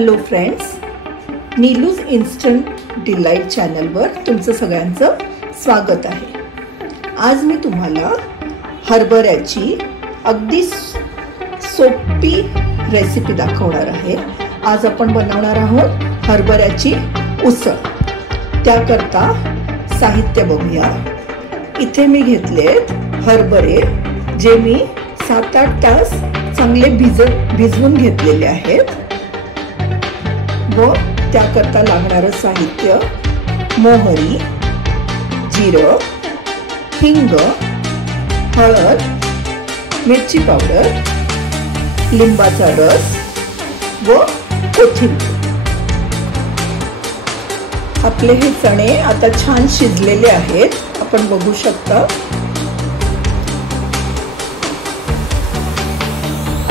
Hello friends, नीलूज instant delight चॅनलवर तुमचं सगळ्यांचं स्वागत आहे। आज मी तुम्हाला हरभऱ्याची अगदी सोपी रेसिपी दाखवणार आहे। आज आपण बनवणार आहोत हरभऱ्याची उसळ। त्याकरता साहित्य बघूया। इथे मी घेतलेत हरभरे, जे मी 7-8 तास चांगले भिजवून घेतलेले आहेत। व त्याकरता लागणारं साहित्य मोहरी, जिरं, हिंग, हळद, मिरची पावडर, लिंबाचा रस व कोथिंबीर। आपले हे चणे आता छान शिजलेले आहेत, आपण बघू शकता।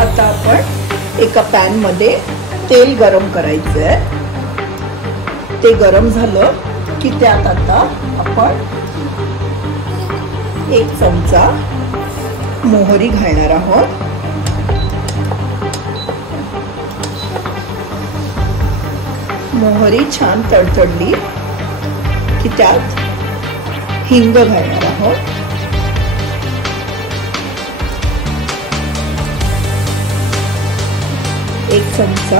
आता आपण एका पॅन मध्ये तेल गरम करायचं आहे। ते गरम झालं की त्यात आता आपण 1 चमचा मोहरी घालणार आहोत। मोहरी छान तडतडली की त्यात हिंग घालणार आहोत। एक चमचा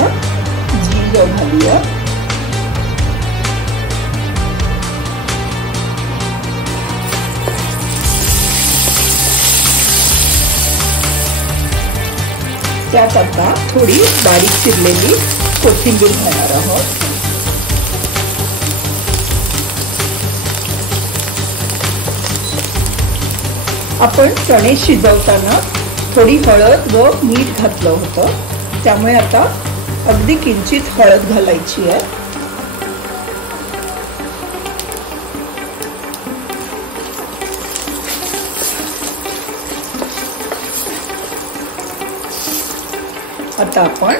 जिरं घालूया। त्यात आता थोडी बारीक चिरलेली कोथिंबीर घालणार आहोत। आपण चणे शिजवताना थोडी हळद व मीठ घातलं होतं, त्यामुळे आता अगदी किंचित हळद घालायची आहे। आता आपण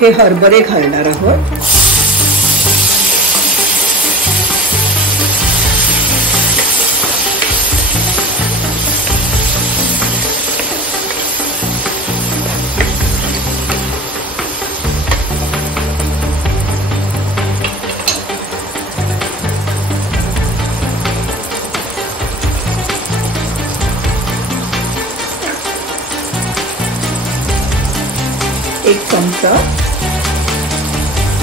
हे हरभरे घालणार आहोत। एक चमचा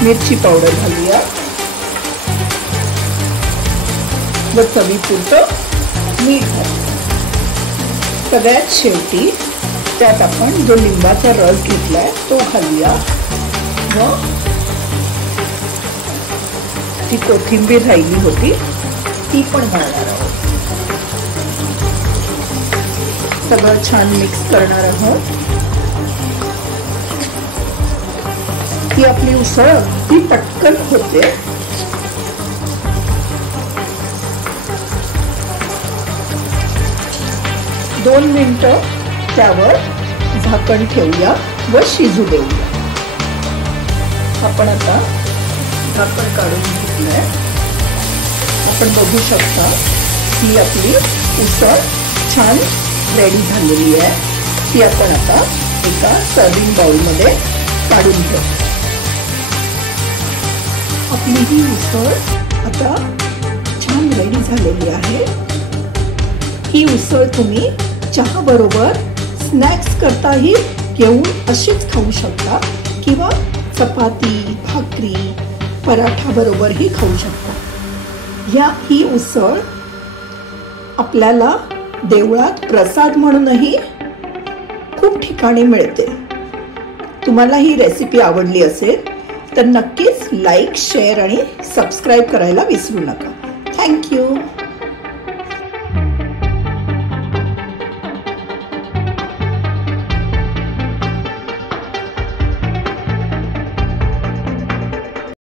मिरची पावडर घालूया व चवीपुरतं मीठ घालूया। सगळ्यात शेवटी त्यात आपण जो लिंबाचा रस घेतलाय तो घालूया व ती कोथिंबीर राहिली होती ती पण घालणार आहोत। सगळं छान मिक्स करणार आहोत। ही आपली उसळ अगदी पटकन होते। दोन मिनिटं त्यावर झाकण ठेवूया व शिजू देऊया। आपण आता झाकण काढून घेतलंय। आपण बघू शकता ही आपली उसळ छान रेडी झालेली आहे। ती आपण आता एका सर्विंग बाउल मध्ये काढून घेऊ। आपली ही उसळ आता छान रेडी झालेली आहे। ही उसळ तुम्ही चहा बरोबर स्नॅक्स करताही घेऊन अशीच खाऊ शकता किंवा चपाती, भाकरी, पराठा बरोबरही खाऊ शकता। ही उसळ आपल्याला देवळात प्रसाद म्हणूनही खूप ठिकाणी मिळते। तुम्हाला ही रेसिपी आवडली असेल तर नक्कीच लाईक, शेअर आणि सबस्क्राईब करायला विसरू नका। Thank you.